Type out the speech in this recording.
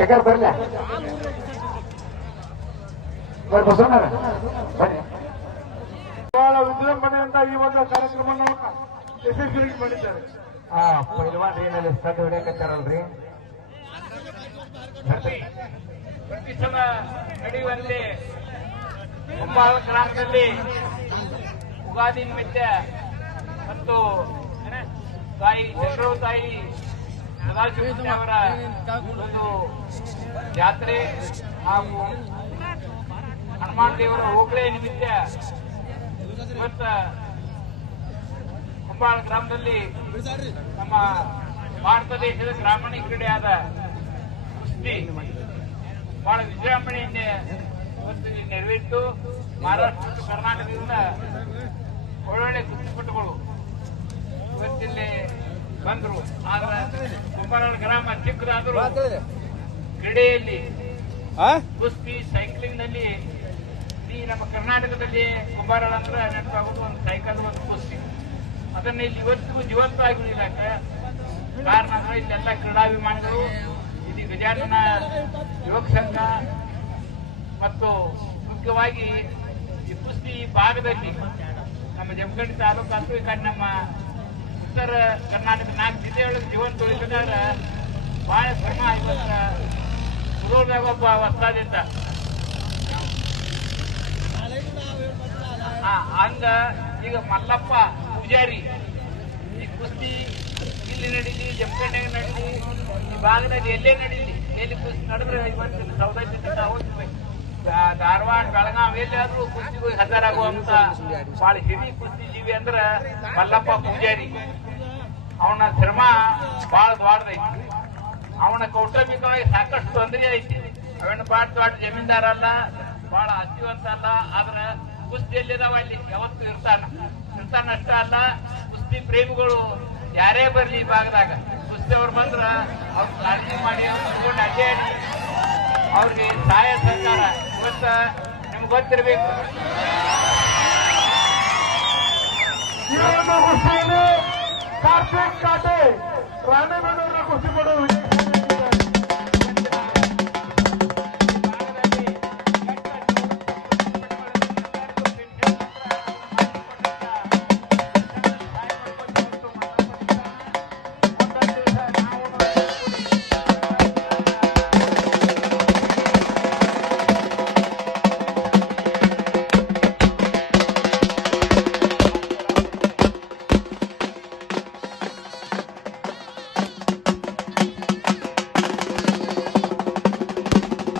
ಯಾಕಂದ್ರೆ ಬರ್ಲ ಬಸವಣ್ಣ ಬನ್ನಿ. ಬಹಳ ವಿಜೃಂಭಣೆಯಿಂದ ಈ ಒಂದು ಕಾರ್ಯಕ್ರಮವನ್ನು ಯಶಸ್ವಿಯಾಗಿ ಮಾಡಿದ್ದಾರೆ. ಪೈಲ್ವಾನ್ ರೀ ನಲ್ಲಿ ಸ್ಪರ್ಧೆ ಹೊಡೆಯಕತ್ತಾರಲ್ರಿ. ಪ್ರತಿ ಸಲ ನಡೆಯುವಂತೆ ಕುಂಬಾಳ ಗ್ರಾಮದಲ್ಲಿ ಉಗಾದಿ ನಿಮಿತ್ತ ಮತ್ತು ತಾಯಿ ಚಂದ್ರವ ತಾಯಿ ಸದಾಶಿವ ಅವರ ಒಂದು ಜಾತ್ರೆ ಹಾಗೂ ಹನುಮಾನ್ ದೇವರ ಹೋಗಳೆ ನಿಮಿತ್ತ ಇವತ್ತ ಕುಂಬಾಳ ಗ್ರಾಮದಲ್ಲಿ ನಮ್ಮ ಭಾರತ ದೇಶದ ಗ್ರಾಮೀಣ ಕ್ರೀಡೆಯಾದ ಕುಸ್ತಿ ಬಹಳ ವಿಜೃಂಭಣೆಯಿಂದ ಇವತ್ತು ನೆರವೇರಿತು. ಮಹಾರಾಷ್ಟ್ರ ಮತ್ತು ಕರ್ನಾಟಕದಿಂದ ಒಳ್ಳೊಳ್ಳೆ ಕುಸ್ತಿಪಟುಗಳು ಇವತ್ತಿಲ್ಲಿ ಬಂದರು. ಆದ್ರೆ ಕುಂಬಾಳ ಗ್ರಾಮ ಚಿಕ್ಕದಾದರೂ ಕ್ರೀಡೆಯಲ್ಲಿ ಕುಸ್ತಿ ಸೈಕ್ಲಿಂಗ್ ನಲ್ಲಿ ಈ ನಮ್ಮ ಕರ್ನಾಟಕದಲ್ಲಿ ಕುಂಬಾರ ಅಂದ್ರೆ ನೆನಪಾಗೋದು ಒಂದು ಸೈಕಲ್ ಒಂದು ಕುಸ್ತಿ. ಅದನ್ನ ಇಲ್ಲಿ ಇವತ್ತಿಗೂ ಜೀವಂತವಾಗಿರಲಿಲ್ಲ. ಕಾರಣ ಅಂದ್ರೆ ಇಲ್ಲೆಲ್ಲ ಕ್ರೀಡಾಭಿಮಾನಿಗಳು, ಇಲ್ಲಿ ಗಜಾನನ ಯುವಕ ಸಂಘ ಮತ್ತು ಮುಖ್ಯವಾಗಿ ಈ ಕುಸ್ತಿ ಭಾಗದಲ್ಲಿ ನಮ್ಮ ಜಮಖಂಡಿ ತಾಲೂಕು ಈ ಕಡೆ ನಮ್ಮ ಉತ್ತರ ಕರ್ನಾಟಕ 4 ಜಿಲ್ಲೆಯೊಳಗೆ ಜೀವಂತ ಉಳಿಬೇಕಾದ್ರೆ ಬಹಳ ಶ್ರಮ. ಇವತ್ತ ಸುಧೋರ್ದಾಗ ಒಬ್ಬ ಹೊಸದಾದಿಂದ ಹಂಗ ಈಗ ಮಲ್ಲಪ್ಪ ಪೂಜಾರಿ ಈ ಕುಸ್ತಿ ಇಲ್ಲಿ ನಡೀಲಿ, ಜಮಖಂಡಿಯಾಗ ನಡೀಲಿ, ಈ ಭಾಗದಲ್ಲಿ ಎಲ್ಲೇ ನಡೀಲಿ, ಎಲ್ಲಿ ಕುಸ್ತಿ ನಡೆದ್ರೆ ಇವತ್ತಿನ ಸೌದತ್ತಿಂದ ಹೋಗ್ತೀವಿ. ಧಾರವಾಡ ಬೆಳಗಾವಿ ಎಲ್ಲಾದ್ರೂ ಕುಸ್ತಿಗೂ ಹಜಾರಾಗುವಂತ ಬಹಳ ಹಿರಿಯ ಕುಸ್ತಿ ಜೀವಿ ಅಂದ್ರ ಮಲ್ಲಪ್ಪ ಪೂಜಾರಿ. ಅವನ ಶ್ರಮ ಬಹಳ ದೊಡ್ಡದೈತಿ. ಅವನ ಕೌಟುಂಬಿಕವಾಗಿ ಸಾಕಷ್ಟು ತೊಂದರೆ ಐತಿ. ಅವನ ಬಾಳ ದೊಡ್ಡ ಜಮೀನ್ದಾರ ಅಲ್ಲ, ಬಹಳ ಆಸ್ತಿವಂತ ಅಲ್ಲ. ಆದ್ರ ಕುಸ್ತಿಯಲ್ಲಿದಾವ ಅಲ್ಲಿ ಯಾವತ್ತೂ ಇರ್ತಾನಷ್ಟ ಅಲ್ಲ. ಕುಸ್ತಿ ಪ್ರೇಮಿಗಳು ಯಾರೇ ಬರ್ಲಿ ಈ ಭಾಗದಾಗ ಕುಸ್ತಿಯವ್ರು ಬಂದ್ರ ಅವ್ರ ಕಾಳಜಿ ಮಾಡಿ ಅವ್ರು ಅಡ್ಡಾಡಿ ಅವ್ರಿಗೆ ಸಹಾಯ ಸಹಕಾರ ಇವತ್ತ ನಿಮ್ಗೆ ಗೊತ್ತಿರಬೇಕು. ಕುಸ್ತಿಯಲ್ಲಿ ಕಾರ್ತಿಕ್ ಕಾಟೆ ರಾಣೆಬೆನ್ನೂರಿನ ಕುಸ್ತಿ ಪಡೆದ